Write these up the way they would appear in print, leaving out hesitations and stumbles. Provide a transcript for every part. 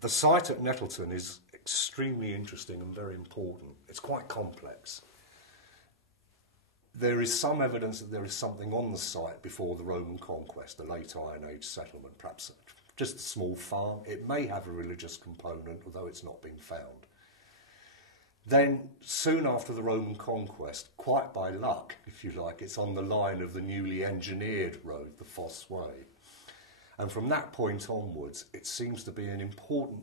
The site at Nettleton is extremely interesting and very important. It's quite complex. There is some evidence that there is something on the site before the Roman conquest, a late Iron Age settlement, perhaps just a small farm. It may have a religious component, although it's not been found. Then, soon after the Roman conquest, quite by luck, if you like, it's on the line of the newly engineered road, the Fosse Way. And from that point onwards, it seems to be an important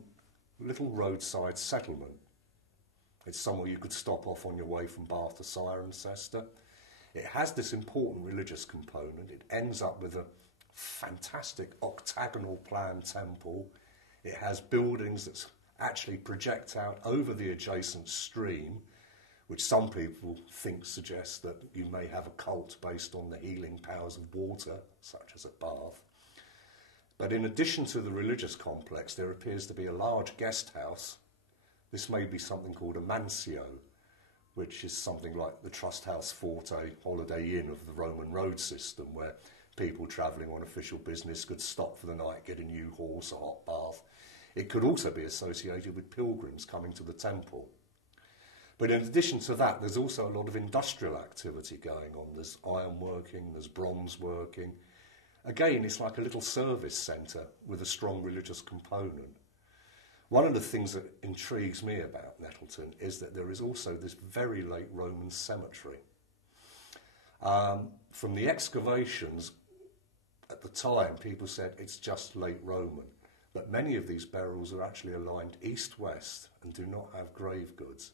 little roadside settlement. It's somewhere you could stop off on your way from Bath to Cirencester. It has this important religious component. It ends up with a fantastic octagonal plan temple. It has buildings that actually project out over the adjacent stream, which some people think suggests that you may have a cult based on the healing powers of water, such as at Bath. But in addition to the religious complex, there appears to be a large guest house. This may be something called a mansio, which is something like the Trust House Forte Holiday Inn of the Roman road system, where people travelling on official business could stop for the night, get a new horse, a hot bath. It could also be associated with pilgrims coming to the temple. But in addition to that, there's also a lot of industrial activity going on. There's iron working, there's bronze working. Again, it's like a little service centre with a strong religious component. One of the things that intrigues me about Nettleton is that there is also this very late Roman cemetery. From the excavations at the time, people said it's just late Roman, but many of these burials are actually aligned east-west and do not have grave goods.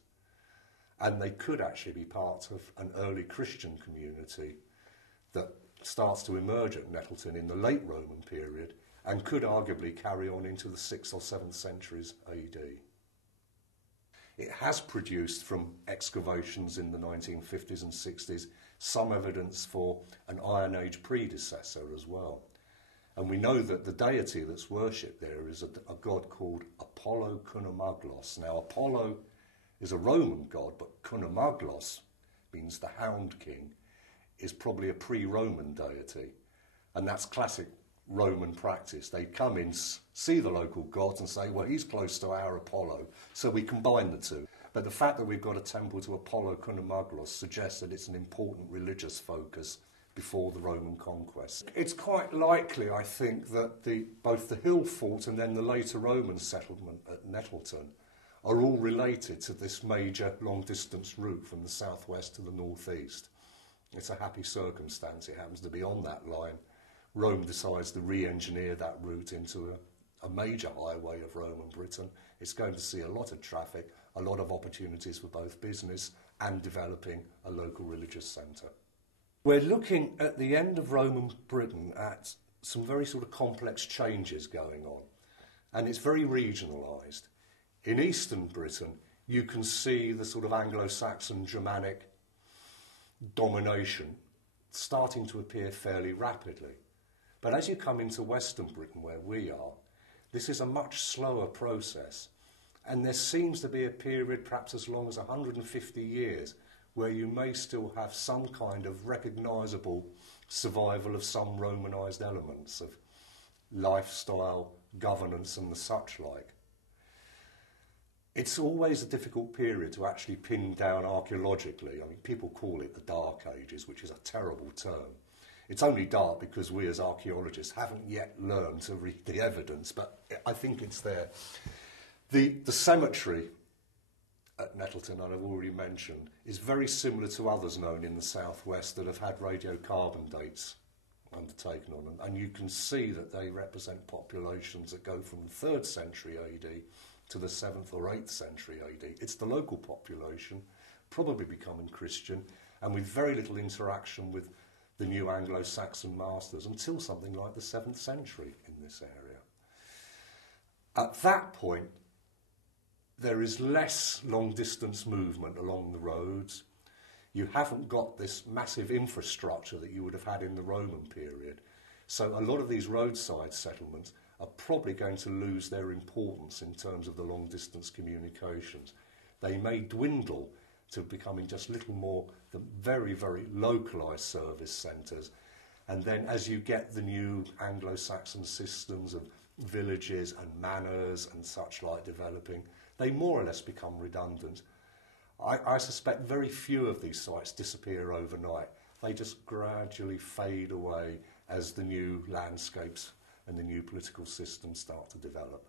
And they could actually be part of an early Christian community that starts to emerge at Nettleton in the late Roman period and could arguably carry on into the 6th or 7th centuries AD. It has produced, from excavations in the 1950s and 60s, some evidence for an Iron Age predecessor as well. And we know that the deity that's worshipped there is a god called Apollo Kunomaglos. Now, Apollo is a Roman god, but Kunomaglos means the Hound King, is probably a pre-Roman deity. And that's classic Roman practice. They come in, see the local gods and say, well, he's close to our Apollo, so we combine the two. But the fact that we've got a temple to Apollo Kunomaglos suggests that it's an important religious focus before the Roman conquest. It's quite likely, I think, that both the hill fort and then the later Roman settlement at Nettleton are all related to this major long-distance route from the southwest to the northeast. It's a happy circumstance. It happens to be on that line. Rome decides to re-engineer that route into a major highway of Roman Britain. It's going to see a lot of traffic, a lot of opportunities for both business and developing a local religious centre. We're looking at the end of Roman Britain at some very sort of complex changes going on, and it's very regionalised. In eastern Britain, you can see the sort of Anglo-Saxon Germanic domination starting to appear fairly rapidly. But as you come into Western Britain, where we are, this is a much slower process. And there seems to be a period, perhaps as long as 150 years, where you may still have some kind of recognisable survival of some Romanised elements of lifestyle, governance and the such like. It's always a difficult period to actually pin down archaeologically. I mean, people call it the Dark Ages, which is a terrible term. It's only dark because we as archaeologists haven't yet learned to read the evidence, but I think it's there. The cemetery at Nettleton, I've already mentioned, is very similar to others known in the southwest that have had radiocarbon dates undertaken on them, and you can see that they represent populations that go from the 3rd century AD to the 7th or 8th century AD. It's the local population, probably becoming Christian, and with very little interaction with the new Anglo-Saxon masters until something like the 7th century in this area. At that point, there is less long-distance movement along the roads. You haven't got this massive infrastructure that you would have had in the Roman period. So a lot of these roadside settlements are probably going to lose their importance in terms of the long-distance communications. They may dwindle to becoming just little more than very, very localised service centres. And then as you get the new Anglo-Saxon systems of villages and manors and such like developing, they more or less become redundant. I suspect very few of these sites disappear overnight. They just gradually fade away as the new landscapes and the new political systems start to develop.